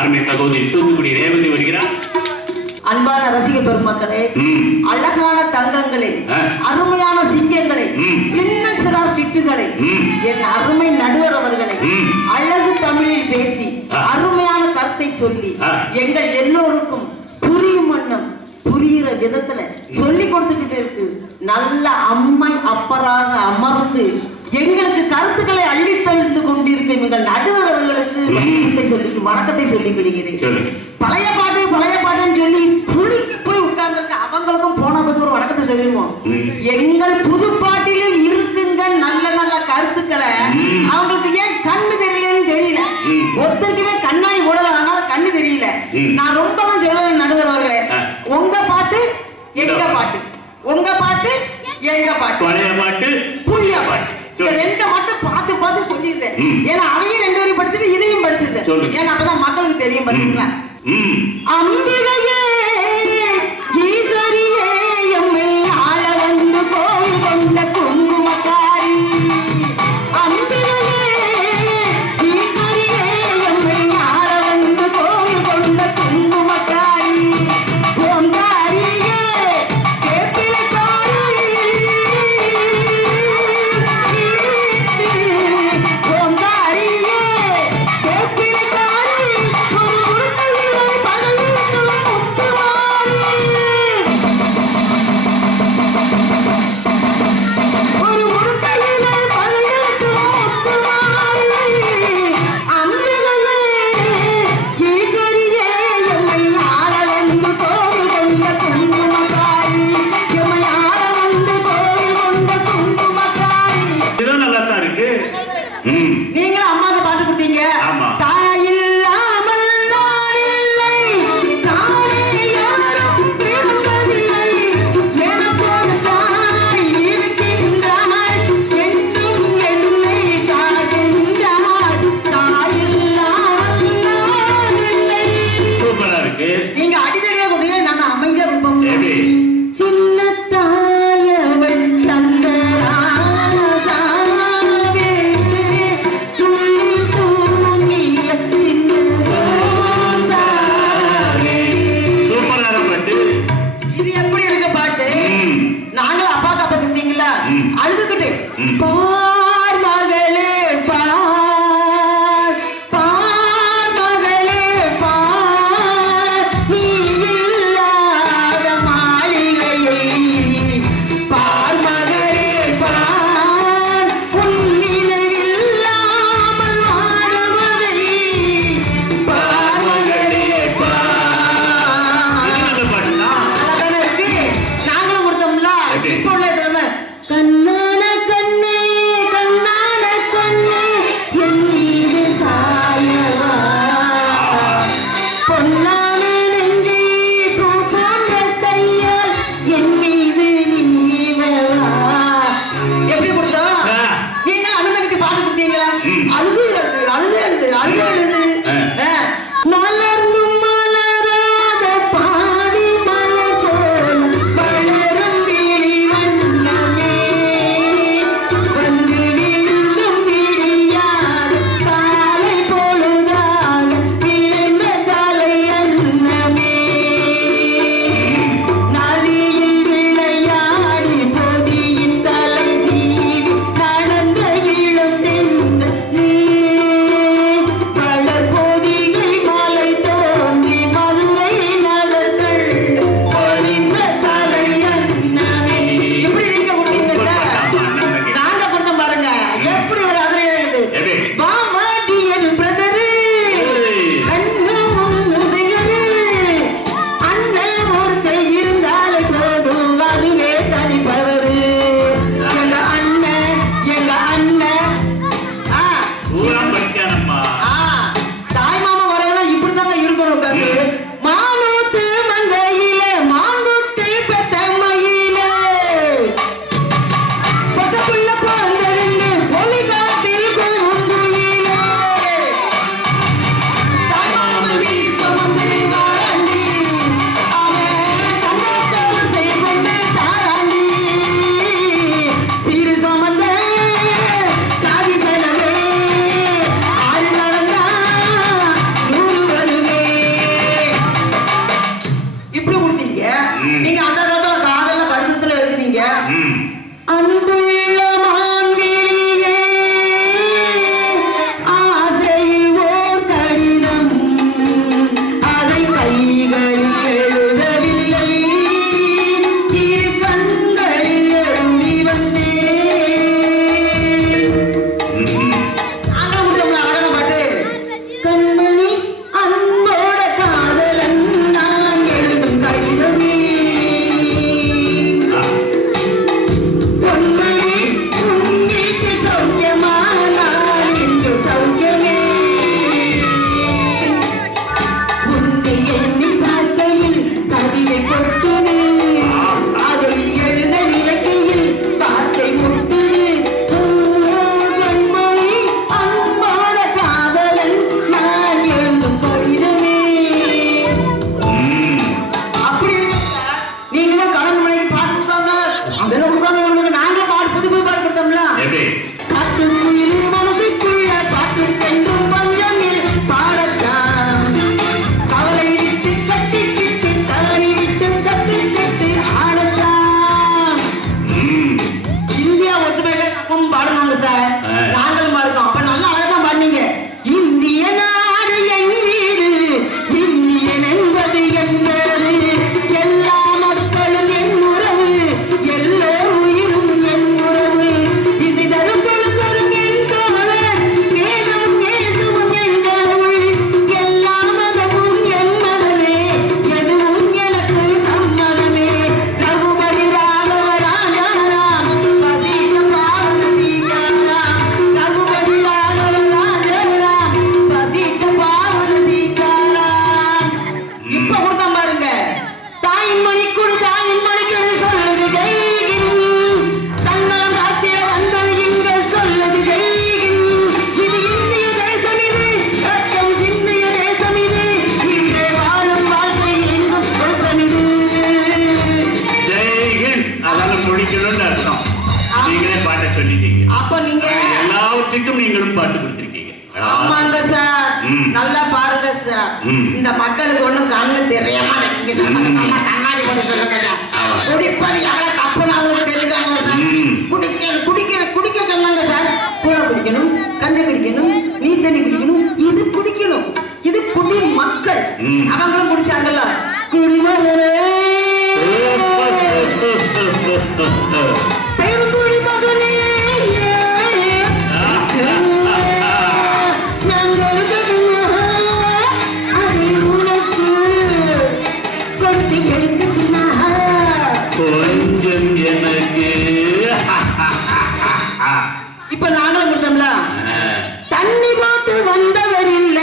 அருமை சகோதரி தூத்துக்குடி ரேவதி வருகிறார். அன்பான ரசிக பெருமக்களே, அழகான தங்கங்களே, அருமையான சிங்கங்களே, சின்ன சிறார் சிட்டுகளே, என் அருமை நடுவர் அவர்களே, அழகு தமிழில் பேசி அருமையான கருத்தை சொல்லி எங்கள் எல்லோருக்கும் புரியும் வண்ணம் புரியுற விதத்துல சொல்லி கொடுத்துக்கிட்டு இருக்கு. நல்ல அம்மை அப்பராக அமர்ந்து எங்களுக்கு கருத்துக்களை அள்ளி தந்து கொண்டிருக்கும் எங்கள் நடுவர் அவர்களுக்கு வணக்கத்தை சொல்லிக் கொள்கிறேன். பழைய பாட்டுன்னு சொல்லி போய் உட்கார்ந்துருக்க அவங்களுக்கும் போன பத்தி ஒரு வணக்கத்தை சொல்லிடுவோம். எங்கள் புது பாட்டிலும் இருக்குங்க நல்ல நல்ல கருத்துக்களை. அவங்களுக்கு ஏன் கண்ணு தெரியலன்னு தெரியல. ஒருத்தருக்குமே கண்ணாடி போடல, அதனால கண்ணு தெரியல. நான் ரொம்ப தான் சொல்லுவேன் நடுவர் அவர்களே, உங்க பாட்டு எங்க பாட்டு, உங்க பாட்டு எங்க பாட்டு, பழைய பாட்டு புதிய பாட்டு, ரெண்டு மட்டும் பார்த்து பார்த்து சொல்லியிருந்தேன். ஏன்னா அதையும் ரெண்டு பேரும் படிச்சுட்டு இதையும் படிச்சிருந்தேன். ஏன்னா அப்பதான் மக்களுக்கு தெரியும். பாத்தீங்களா, அம்பிகையே ஈஸ்வரியே எம்மை ஆள வந்து கோவில் கொண்ட குங்குமக்காரி, அம்பிகையே ஈஸ்வரியே எம்மை ஆள வந்து கோவில் கொண்ட குங்குமக்காரி, ஓங்காரியே கேப்பிலைக்காரி, ஓங்காரியே கேப்பிலைக்காரி, ஒரு முருகையிலே பகலிலும் நீங்க அந்த காலத்துல காதல்ல கடிதத்துல எழுதுனீங்க. அன்புள்ள மான்விழியே, ஆசையில் ஓர் கடிதம், அதை கைகளில் எழுதவில்லை, இரு கண்களில் எழுதி வந்தேன். கண்மணி அன்போட காதலன் நான் எழுதும் கடிதமே, பொன்மணி உங்களுக்கு சௌக்கியமா, நான் இன்று சௌக்கியமே. உன்னை எண்ணி பார்க்கையில் கவிதை கொட்டுது, அதை எழுத நினைக்கையில் வார்த்தை முட்டுது. கண்மணி அன்போட காதலன் நான் எழுதும் கடிதமே. அப்படி இருக்கு சார். நீங்களும் கடன் மனைக்கு பாட்டு கொடுத்தாங்க, அதெல்லாம் கொடுத்தாங்க. இவங்களுக்கு நாங்களே பாட்டு புது புது பாட்டு கொடுத்தோம்ல. எப்படி காட்டுக்குயில் மனசுக்குள்ள பாட்டு தென்றும் பஞ்சமில் பாடத்தான், கவலை விட்டு கட்டிக்கிட்டு தலை விட்டு தப்பிக்கிட்டு ஆடத்தான். இந்தியா ஒற்றுமையில அப்பவும் பாடுனாங்க சார், நாங்களும் பாடுறோம். அப்ப நல்லா அழகா பாடுனீங்க. இந்திய நாடு என் வீடு, இந்தியன் என்பது என்பது, எல்லா மக்களும் என் உறவு, எல்லோர் உயிரும் என் உறவு, இசை தரும் தொழுக்கரும் என் தோழர், வேதமும் நேசமும் என் கடவுள், எல்லா மதமும் என் மதமே, எதுவும் எனக்கு சம்மதமே. ரகுபதி ராகவ ராஜாராம், வசீக பாவன சீதாராம், ரகுபதி ராகவ ராஜாராம், வசீக பாவன சீதாராம். இப்ப கொடுத்தா பாருங்க. தாயின் மணிக்குடு தாயின் மணிக்குடு சொல்லுது ஜெய்கின், தன்னலம் காத்திட வந்தது இங்க சொல்லுது ஜெய்கின். இது இந்திய தேசம், இது ரத்தம் சிந்திய தேசம், இது இங்கே வாழும் வாழ்க்கை எங்கும் தேசம் இது. ஜெய்ஹிந்த் அதெல்லாம் முடிக்கணும்னு அர்த்தம். நீங்களே பாட்டை சொல்லிட்டீங்க. அப்ப நீங்க எல்லாவற்றுக்கும் நீங்களும் பாட்டு கொடுத்திருக்கீங்க. ஆமாங்க சார், நல்லா பாருங்க சார். இந்த மக்களுக்கு ஒண்ணும் கண்ணு தெரிய மாட்டேங்குது. நல்லா கண்ணாடி போட்டு சொல்லுங்க சார். குடிப்பது எவ்வளவு தப்புன்னு அவங்களுக்கு தெரியுதாங்க சார். குடிக்க சொன்னாங்க சார். கூட குடிக்கணும், கஞ்சா குடிக்கணும், நீர் தண்ணி குடிக்கணும், இது குடிக்கணும். இது குடி மக்கள். அவங்களும் குடிச்சாங்கல்ல. குடிமகளே பெருங்குடி மகனே, கொஞ்சம் எனக்கு இப்ப நானும் கொடுத்தோம்ல. தண்ணி போட்டு வந்தவர் இல்ல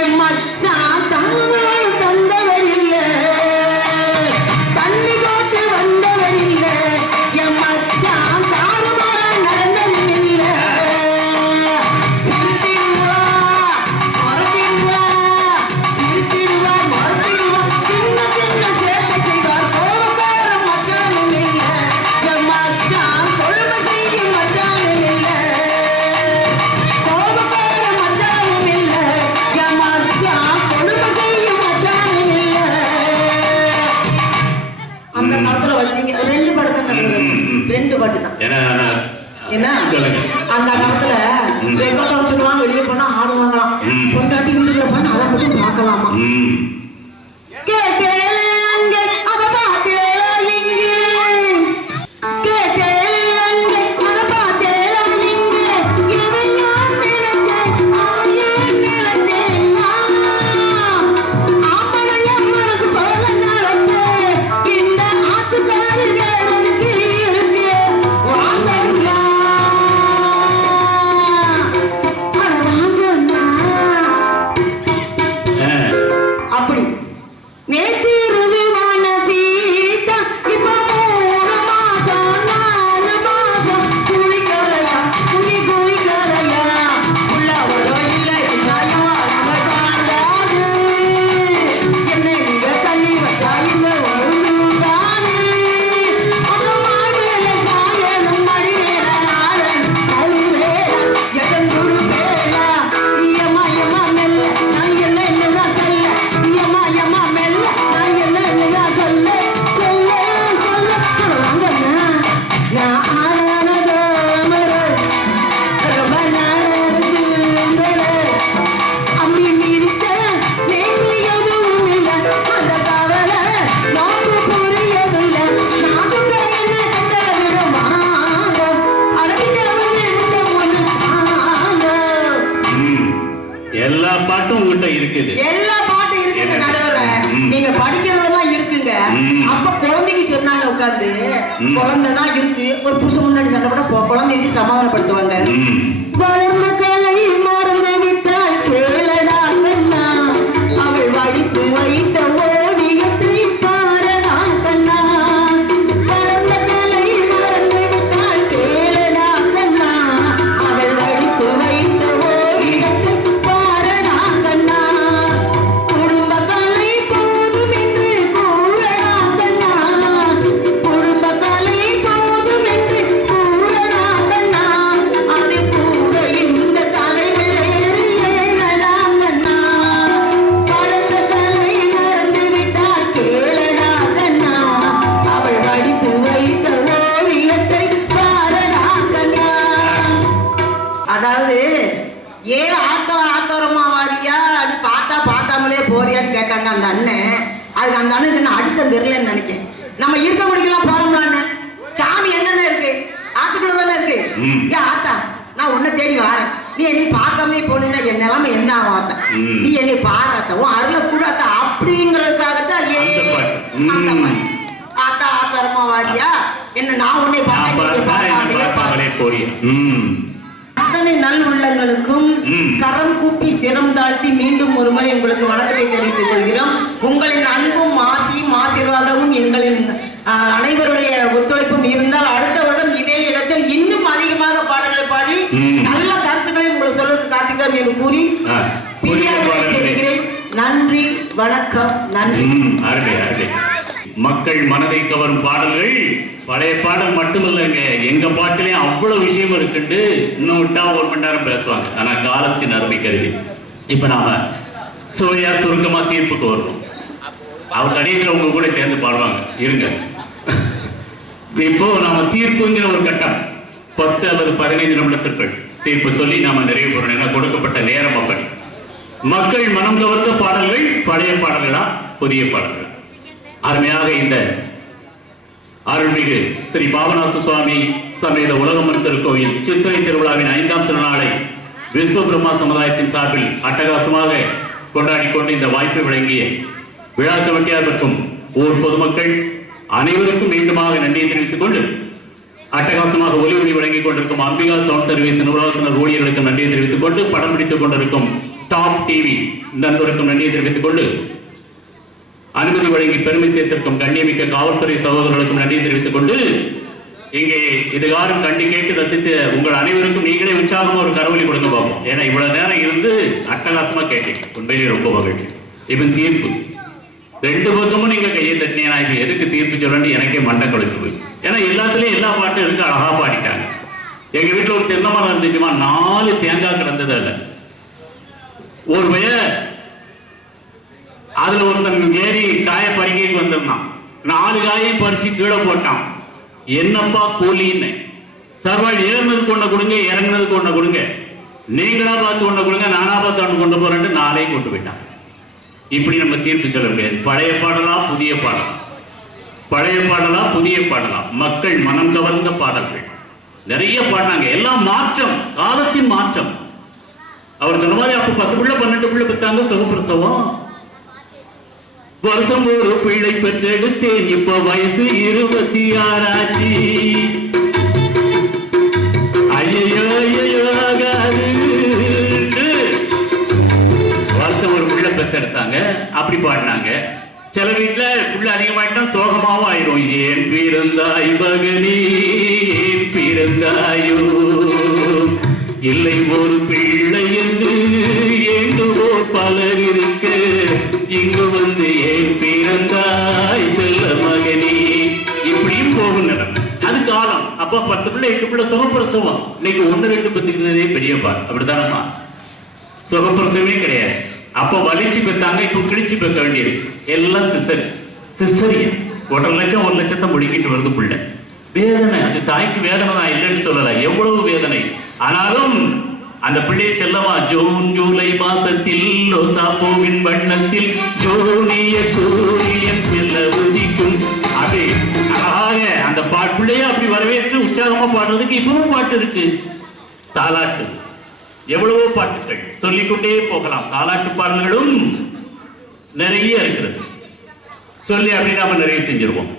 என் மச்சான், தங்கம் தந்தவர் இல்ல. தண்ணி போட்டு வந்தவர் இல்ல என் மச்சான், தாறுமாற நடந்தது இல்ல. சிரித்திடுவா மறத்திடுவா, சிரித்திடுவா மறத்திடுவா, சின்ன சின்ன சேட்டை செய்வார். கோபக்கார மச்சானும் இல்ல என் மச்சான், கொடுமை செய்யும் மச்சானும் இல்ல. கோபக்கார மச்சானும் இல்ல என் மச்சான், கொடுமை செய்யும் மச்சானும் இல்ல. அந்த காலத்துல வச்சீங்க ரெண்டு பாட்டு தான், ரெண்டு பாட்டு தான். என்ன சொல்லுங்க. அந்த காலத்துல வெங்கத்தை வச்சுக்கலாம், வெளியே போனா ஆடுவாங்களாம். பொண்டாட்டி வீட்டுக்குள்ள போனா அதை மட்டும் பார்க்கலாமா. கேட்டேன் அங்கே அதை பார்த்தேன் இங்கே, கேட்டேன் அங்கே அதை பார்த்தேன் இங்கே, இதை நான் நினைச்சேன், அதையே நினைச்சேன். ஆப்பனைய மனசு போல நடப்பேன், இந்த ஆத்துக்காரர்களுக்கு இருக்கு வாங்கண்ணா, அட வாங்கண்ணா. அப்படி உட்கார்ந்து குழந்தைதான் இருக்கு ஒரு புருஷன் முன்னாடி சண்டை போட குழந்தை வச்சு சமாதானப்படுத்துவாங்க. வளர்ந்த கலை மறந்து விட்டால் கேளடா கண்ணா, அவள் வடித்து வைத்த ஓவியத்தை பாரடா கண்ணா. வளர்ந்த கலை மறந்து விட்டால் கேளடா கண்ணா, அவள் வடித்து வைத்த ஓவியத்தை பாரடா கண்ணா. குடும்ப கலை போதும் என்று கூறடா கண்ணா, குடும்ப கலை போதும் என்று கூறடா கண்ணா, அது கூட இந்த கலைகளை ஏறடா கண்ணா. வளர்ந்த கலை மறந்து விட்டால் கேளடா கண்ணா, அவள் வடித்து வைத்த ஓவியத்தை பாரடா கண்ணா. அதாவது ஏன் ஆத்தோரமா வாரியா அது பார்த்தாமலே போறியான்னு கேட்டாங்க அந்த அண்ணன். அதுக்கு அந்த அண்ணன் என்ன அடுத்த தெரியலன்னு நினைக்கிறேன். நம்ம இருக்க முடிக்கலாம் போறோம்ல அண்ணன், சாமி என்னென்ன இருக்கு ஆத்துக்குள்ள தானே இருக்கு. ஏன் ஆத்தா நான் உன்னை தேடி வாரேன், நீ என்னை பார்க்காம போனீங்கன்னா என் நிலைமை என்ன ஆகும் ஆத்தா, நீ என்னை பாராத்த உன் அருளை கூடாத்த அப்படிங்கிறதுக்காகத்தான் ஆத்தா ஆத்தோரமா வாரியா என்ன நான் உன்னை பார்க்காமலே போறியா. அத்தனை நல் உள்ளங்களுக்கும் கரம் கூப்பி சிரம் தாழ்த்தி மீண்டும் ஒரு முறை உங்களுக்கு வணக்கத்தை தெரிவித்துக் கொள்கிறோம். உங்களின் அன்பும் ஆசியும் ஆசீர்வாதமும் எங்களின் அனைவருடைய ஒத்துழைப்பும் இருந்தால் அடுத்த வருடம் இதே இடத்தில் இன்னும் அதிகமாக பாடல்களை பாடி நல்ல கருத்துக்களை உங்களுக்கு சொல்லுக்கு காத்துக்கிறோம் என்று கூறி தெரிகிறேன். நன்றி, வணக்கம். நன்றி. மக்கள் மனதை கவரும் பாடல்கள் பழைய பாடல் மட்டுமல்லங்க, எங்க பாட்டிலேயும் அவ்வளவு விஷயம் இருக்குன்னு இன்னும் விட்டா 1 மணி நேரம் பேசுவாங்க. ஆனா காலத்தின் அருமை கருதி இப்ப நாம சுவையா சுருக்கமா தீர்ப்புக்கு வருவோம். அவர் கடைசியில் உங்க கூட சேர்ந்து பாடுவாங்க இருங்க. இப்போ நாம தீர்ப்புங்கிற ஒரு கட்டம் 10 அல்லது 15 நிமிடத்திற்குள் தீர்ப்பு சொல்லி நாம நிறைவு பண்ணணும். ஏன்னா கொடுக்கப்பட்ட நேரம் அப்படி. மக்கள் மனம் கவர்ந்த பாடல்கள் பழைய பாடல்களா புதிய பாடல்கள். அருமையாக இந்த அருள்மிகு ஸ்ரீ பாபநாச சுவாமி சமேத உலகம்மன் திருக்கோயில் சித்திரை திருவிழாவின் 5ஆம் திருநாளை விஸ்வ பிரம்மா சமுதாயத்தின் சார்பில் அட்டகாசமாக கொண்டாடி கொண்டு இந்த வாய்ப்பை வழங்கிய விழா கமிட்டியார் மற்றும் ஊர் பொதுமக்கள் அனைவருக்கும் மீண்டுமாக நன்றியை தெரிவித்துக் கொண்டு அட்டகாசமாக ஒலி வழங்கிக் கொண்டிருக்கும் அம்பிகா சவுண்ட் சர்வீஸ் நிர்வாகத்தினர் ஊழியர்களுக்கும் நன்றியை தெரிவித்துக் கொண்டு படம் பிடித்துக் கொண்டிருக்கும் டாப் டிவி நண்பருக்கும் நன்றியை தெரிவித்துக் கொண்டு அனுமதி வழங்கி பெருமை சேர்த்திருக்கும் கண்ணியமிக்க காவல்துறை சகோதரர்களுக்கும் நன்றி தெரிவித்துக் கொண்டு இங்கே இதுகாரும் கண்டி கேட்டு ரசித்து உங்கள் அனைவருக்கும் நீங்களே உற்சாகமா ஒரு கரவொலி கொடுக்க பார்ப்போம். ஏன்னா இவ்வளவு நேரம் இருந்து அட்டகாசமா கேட்டீங்க, உண்மையிலேயே ரொம்ப மகிழ்ச்சி. இப்போ தீர்ப்பு 2 பக்கமும் நீங்க கையை தட்டினீங்கன்னா இப்ப எதுக்கு தீர்ப்பு சொல்லணும் எனக்கே மண்டை குழம்பு போச்சு. ஏன்னா எல்லாத்துலயும் எல்லா பாட்டும் இருக்கு, அழகா பாடிட்டாங்க. எங்க வீட்டுல ஒரு தென்னை மரம் இருந்துச்சுமா, 4 தேங்காய் கிடந்தது அல்ல. ஒரு பைய அதுல ஒருத்தன் ஏறி காய பறிக்கைக்கு வந்திருந்தான். 4 காயை பறிச்சு கீழே போட்டான். என்னப்பா கூலின்னு சர்வாள் ஏறினதுக்கு ஒண்ண கொடுங்க, இறங்கினதுக்கு ஒண்ண கொடுங்க, நீங்களா பார்த்து ஒண்ண கொடுங்க, நானா பார்த்து ஒண்ணு கொண்டு போறேன்ட்டு 4ஐயும் கொண்டு போயிட்டான். இப்படி நம்ம தீர்ப்பு சொல்ல முடியாது. பழைய பாடலா புதிய பாடலாம், பழைய பாடலா புதிய பாடலாம், மக்கள் மனம் கவர்ந்த பாடல்கள் நிறைய பாடினாங்க. எல்லாம் மாற்றம், காலத்தின் மாற்றம். அவர் சொன்ன மாதிரி அப்ப 10 பிள்ளை 12 பிள்ளை பெற்றாங்க சுகப்பிரசவம். வருஷம் ஒரு பிள்ளை பெற்றெடுத்தேன், இப்ப வயசு 26 ஆச்சு. ஐயோ வருஷம் ஒரு பிள்ளை பெற்றெடுத்தாங்க, அப்படி பாடினாங்க. சில வீட்டுல பிள்ளை அதிகமாயிட்டா சோகமாவும் ஆயிரும். ஏன் பிறந்தாய் மகனே, ஏன் பிறந்தாயோ, இல்லை ஒரு பிள்ளை என்று எங்குவோர் பலர் இருக்க, இங்கு வந்து ஏன் பிறந்தாய் செல்ல மகனே. இப்படியும் போகும் நிலம். அது காலம். அப்ப 10 பிள்ளை 8 பிள்ளை சுகப்பிரசவம். இன்னைக்கு 1 2 பெற்றுக்கிறதே பெரிய பார். அப்படித்தானமா? சுகப்பிரசவமே கிடையாது. அப்ப வலிச்சு பெற்றாங்க, இப்ப கிழிச்சு பெற்க வேண்டியது. எல்லாம் சிசரியன். 1.5 லட்சம் 1 லட்சத்தை முடிக்கிட்டு வருது பிள்ளை. வேதனை. அது தாய்க்கு வேதனை தான், இல்லைன்னு சொல்லல. எவ்வளவு வேதனை. ஆனாலும் அந்த பிள்ளையை செல்லமா ஜூன் ஜூலை மாசத்தில் ரோசாப்பூவின் வண்ணத்தில் ஜோனிய சூரியன் செல்ல உதிக்கும். அப்படி அழகாக அந்த பிள்ளைய அப்படி வரவேற்று உற்சாகமா பாடுறதுக்கு இப்பவும் பாட்டு இருக்கு. தாலாட்டு, எவ்வளவோ பாட்டுகள் சொல்லிக்கொண்டே போகலாம். தாலாட்டு பாடல்களும் நிறைய இருக்கிறது. சொல்லி அப்படி நாம நிறைய செஞ்சிருவோம்.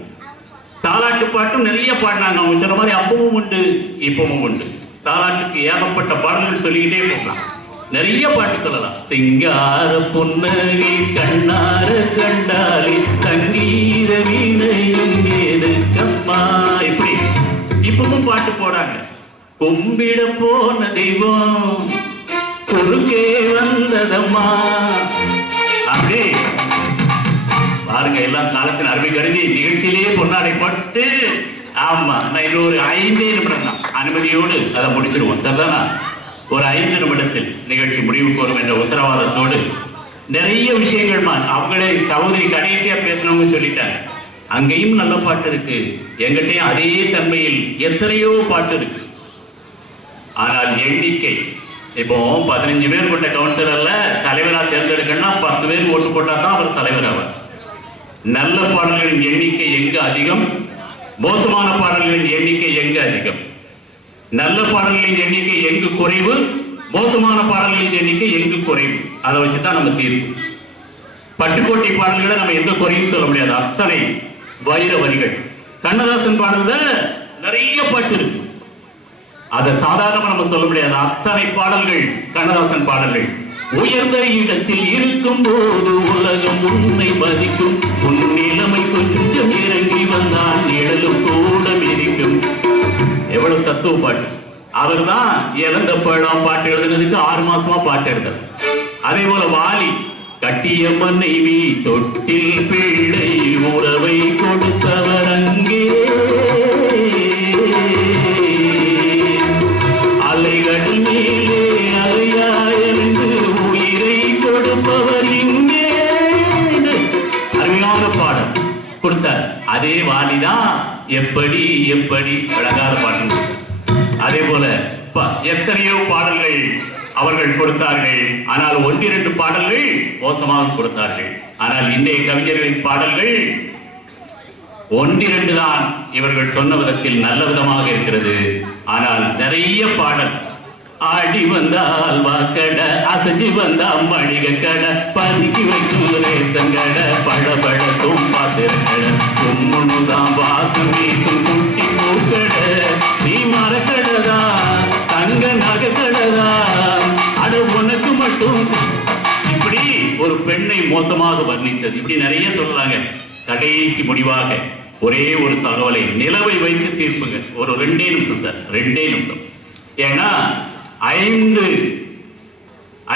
தாலாட்டு பாட்டும் நிறைய பாடினாங்க. அவங்க சொன்ன மாதிரி அப்பவும் உண்டு இப்பவும் உண்டு. தாலாட்டுக்கு ஏகப்பட்ட பாடல்கள் சொல்லிக்கிட்டே போகலாம். நிறைய பாட்டு சொல்லலாம். சிங்கார புன்னகை கண்ணார கண்டாலே சங்கீத வீணையும் ஏதுக்கம்மா, இப்படி இப்பவும் பாட்டு போடாங்க. கும்பிட போன தெய்வம் குறுக்கே வந்ததம்மா, அப்படி பாருங்க. எல்லாம் காலத்தின் அருமை கருதி நிகழ்ச்சியிலேயே பொன்னாடை பட்டு, ஆமா நான் இன்னொரு 5 நிமிடம் தான் அனுமதியோடு அதை முடிச்சிருவோம். சரிதானா? ஒரு 5 நிமிடத்தில் நிகழ்ச்சி முடிவுக்கு வரும் என்ற உத்தரவாதத்தோடு நிறைய விஷயங்கள் அவங்களே சகோதரி கடைசியா பேசணும்னு சொல்லிட்டாங்க. அங்கேயும் நல்ல பாட்டு இருக்கு, எங்கிட்டையும் அதே தன்மையில் எத்தனையோ பாட்டு இருக்கு. ஆனால் எண்ணிக்கை, இப்போ 15 பேர் கொண்ட கவுன்சிலர்ல தலைவரா தேர்ந்தெடுக்கணும்னா 10 பேர் ஓட்டு போட்டா தான் அவர் தலைவர் ஆவார். நல்ல பாடல்களின் எண்ணிக்கை எங்க அதிகம், மோசமான பாடல்களின் எண்ணிக்கை எங்க அதிகம்? நல்ல பாடல்களின் எண்ணிக்கை எங்கு குறைவு, மோசமான பாடல்களின் எண்ணிக்கை எங்கு குறைவு? அதை வச்சுதான் நம்ம தீர்வு. பட்டுக்கோட்டை பாடல்களை நம்ம எந்த குறையும் சொல்ல முடியாது, அத்தனை வைர வரிகள். கண்ணதாசன் பாடல்ல நிறைய பாட்டு இருக்கு, அதை சாதாரணமா நம்ம சொல்ல முடியாது. அத்தனை பாடல்கள் கண்ணதாசன் பாடல்கள். உயர்ந்த இடத்தில் இருக்கும் போது உலகம் உன்னை மதிக்கும், உன் நிலைமை கொஞ்சம் இறங்கி வந்தால் நிழலும் கூட மிதிக்கும். எவ்வளவு தத்துவ பாட்டு. அவர் தான் இறந்த பழம் பாட்டு எழுதுனதுக்கு 6 மாசமா பாட்டு எழுதார். அதே போல வாலி, கட்டிய மனைவி தொட்டில் பிள்ளை உறவை கொடுத்தவர் அங்கே, அலைகள் மேலே அலையாயிருந்து உயிரை கொடுப்பவர் இங்கே. அருமையான பாடம் கொடுத்தார். அதே வாலிதான் எப்படி எப்படி அழகாத பாட்டு. அதே போல எத்தனையோ பாடல்கள் அவர்கள் கொடுத்தார்கள். ஆனால் 1-2 பாடல்கள் மோசமாக கொடுத்தார்கள். ஆனால் இன்றைய கவிஞர்களின் பாடல்கள் 1-2 தான் இவர்கள் சொன்ன விதத்தில் நல்ல விதமாக இருக்கிறது. ஆனால் நிறைய பாடல், ஆடி வந்தால் வாக்கட, அசைஞ்சு வந்தா மளிக கடை, பதுக்கி வைக்கும் ரேசன் கடை, பழபழ தூம்பாத்திரக்கட, கும்முனுதான் வாசம் வீசும் குட்டி பூக்கடை, நீ மரக்கடதா தங்க நகை கடதா, அட உனக்கு மட்டும். இப்படி ஒரு பெண்ணை மோசமாக வர்ணித்தது. இப்படி நிறைய சொல்லலாங்க. கடைசி முடிவாக ஒரே ஒரு தகவலை, நிலவை வைத்து தீர்ப்புங்க. ஒரு 2 நிமிஷம் சார், 2 நிமிஷம். ஏன்னா 5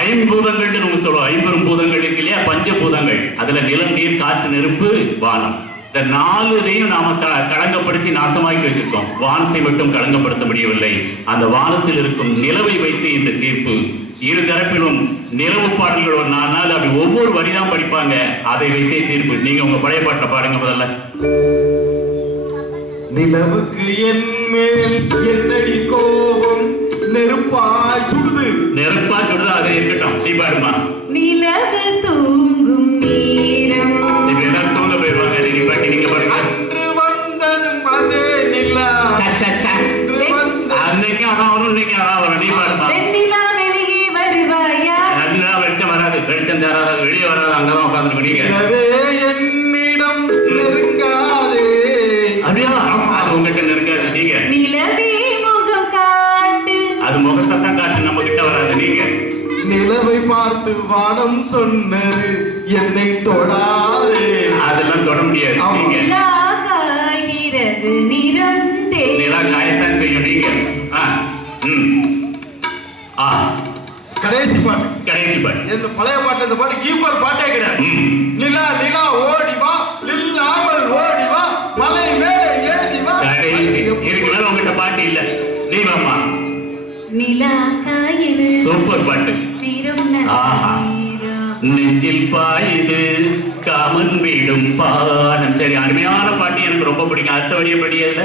ஐம்பூதங்கள் நம்ம சொல்லுவோம். 50 பூதங்கள் இருக்கு இல்லையா, பஞ்சபூதங்கள். அதுல நிலம், நீர், காற்று, நெருப்பு, வானம். இந்த 4ஐயும் நாம களங்கப்படுத்தி நாசமாக்கி வச்சிருக்கோம். வானத்தை மட்டும் களங்கப்படுத்த முடியவில்லை. அந்த வானத்தில் இருக்கும் நிலவை வைத்து இந்த தீர்ப்பு. இரு தரப்பிலும் நிலவு பாடல்கள் ஒரு 4 நாள் அப்படி ஒவ்வொரு வரிதான் படிப்பாங்க. அதை வைத்தே தீர்ப்பு. நீங்க உங்க பழைய பாட்டை பாடுங்க முதல்ல. நிலவுக்கு என் மேல் என்னடி கோபம், நெருப்பாய் சுடுது. நெருப்பாய் சுடுது, அதை இருக்கட்டும். நீ பாடுமா. நிலவு தூங்கும் நேரம். இப்ப எல்லாரும் தூங்க போயிருவாங்க. நீங்க பாட்டி நீங்க பாடுங்க. அன்று வந்ததும் அதே நிலா, அன்னைக்கு அதான் வரும், இன்னைக்கு அதான் வரும். நீ பாடுமா. வெண்ணிலா வெளியே வருவாயா. நல்லா வெளிச்சம் வராது, வெளிச்சம் தராது, வெளியே வராது. அங்கதான் உட்காந்துருக்கு. நீங்க என்னிடம் நெருங்காதே. அப்படியா? அது உங்ககிட்ட நெருங்காது. நீங்க நிலவே முகம் காட்டு. அது முகத்தை தான் காட்டு, நம்ம கிட்ட வராது. நீங்க நிலவை பார்த்து வானம் சொன்னது என்னை தொடாதே. அதெல்லாம் தொட முடியாது. நீங்க நிலா காய்கிறது நிறம் தேடி. நிலா காயத்தான் செய்யும். நீங்க கடைசி பாட்டு, கடைசி பாட்டு. இந்த பழைய பாட்டு, இந்த பாட்டு கீப்பர் பாட்டே கிடையாது. நிலா நிலா ஓடி வா, நில்லாமல் ஓடி வா, மலை மேலே ஏறி வா. கடைசி இதுக்கு மேல உங்ககிட்ட பாட்டு இல்ல. நீ வாமா. நிலா காயுது. சூப்பர் பாட்டு. ஆஹா. நெஞ்சில் பாயுது காமன் வீடும் பானம். சரி, அருமையான பாட்டு, எனக்கு ரொம்ப பிடிக்கும். அடுத்த வழியை படியல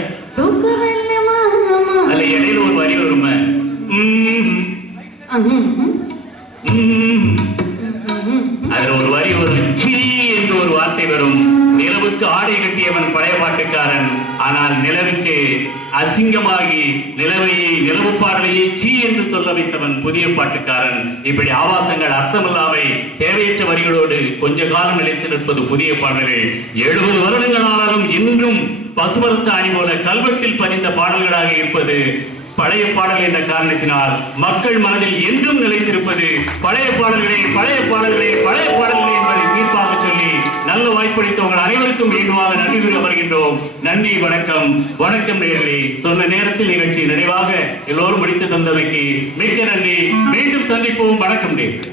அல்ல, இடையில ஒரு வரி வருமே. அதுல ஒரு வரி வரும், சீ என்று ஒரு வார்த்தை வரும். நிலவுக்கு ஆடை கட்டியவன் பழைய பாட்டுக்காரன், ஆனால் நிலவுக்கு அசிங்கமாகி நிலவு பாடலையே சீ என்று சொல்ல வைத்தவன் புதிய பாட்டுக்காரன். இப்படி ஆபாசங்கள் அர்த்தமில்லாமை தேவையற்ற வரிகளோடு கொஞ்ச காலம் நிலைத்து நிற்பது புதிய பாடல்கள். 70 வருடங்கள் ஆனாலும் இன்றும் பசுமரத்து அணி போல கல்வெட்டில் பதிந்த பாடல்களாக இருப்பது பழைய பாடல் என்ற காரணத்தினால் மக்கள் மனதில் என்றும் நிலைத்திருப்பது பழைய பாடல்களே பழைய பாடல்களே பழைய பாடல்களே என்பதை தீர்ப்பாக சொல்லி நல்ல வாய்ப்பளித்த உங்கள் அனைவருக்கும் மீண்டுமாக நன்றி கூற வருகின்றோம். நன்றி, வணக்கம். வணக்கம் நேயர்களே. சொன்ன நேரத்தில் நிகழ்ச்சி நிறைவாக எல்லோரும் முடித்து தந்தமைக்கு மிக்க நன்றி. மீண்டும் சந்திப்போம். வணக்கம் நேயர்களே.